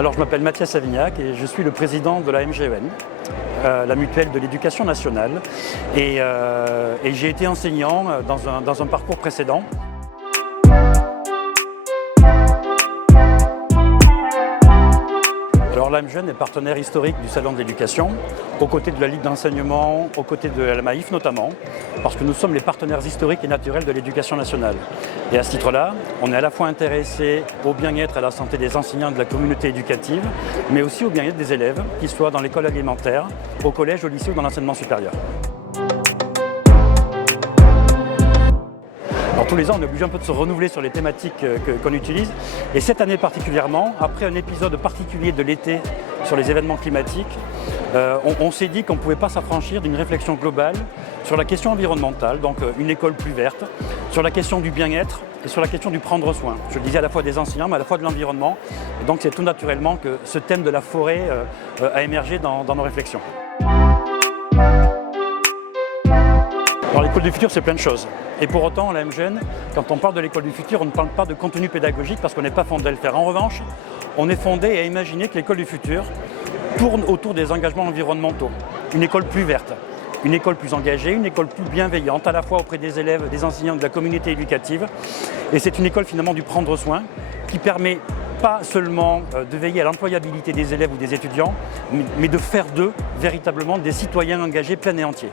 Alors je m'appelle Mathias Savignac et je suis le président de la MGEN, la mutuelle de l'éducation nationale. Et j'ai été enseignant dans un parcours précédent. Alors la MGEN est partenaire historique du Salon de l'éducation, aux côtés de la Ligue d'enseignement, aux côtés de la MAIF notamment, parce que nous sommes les partenaires historiques et naturels de l'éducation nationale. Et à ce titre-là, on est à la fois intéressé au bien-être et à la santé des enseignants de la communauté éducative, mais aussi au bien-être des élèves, qu'ils soient dans l'école alimentaire, au collège, au lycée ou dans l'enseignement supérieur. Alors, tous les ans, on est obligé un peu de se renouveler sur les thématiques qu'on utilise. Et cette année particulièrement, après un épisode particulier de l'été sur les événements climatiques, on s'est dit qu'on ne pouvait pas s'affranchir d'une réflexion globale sur la question environnementale, donc une école plus verte, sur la question du bien-être et sur la question du prendre soin. Je le disais, à la fois des enseignants, mais à la fois de l'environnement. Et donc c'est tout naturellement que ce thème de la forêt a émergé dans nos réflexions. Alors l'école du futur, c'est plein de choses. Et pour autant, à la MGEN, quand on parle de l'école du futur, on ne parle pas de contenu pédagogique parce qu'on n'est pas fondé à le faire. En revanche, on est fondé à imaginer que l'école du futur tourne autour des engagements environnementaux. Une école plus verte, une école plus engagée, une école plus bienveillante, à la fois auprès des élèves, des enseignants, de la communauté éducative. Et c'est une école finalement du prendre soin qui permet pas seulement de veiller à l'employabilité des élèves ou des étudiants, mais de faire d'eux véritablement des citoyens engagés pleins et entiers.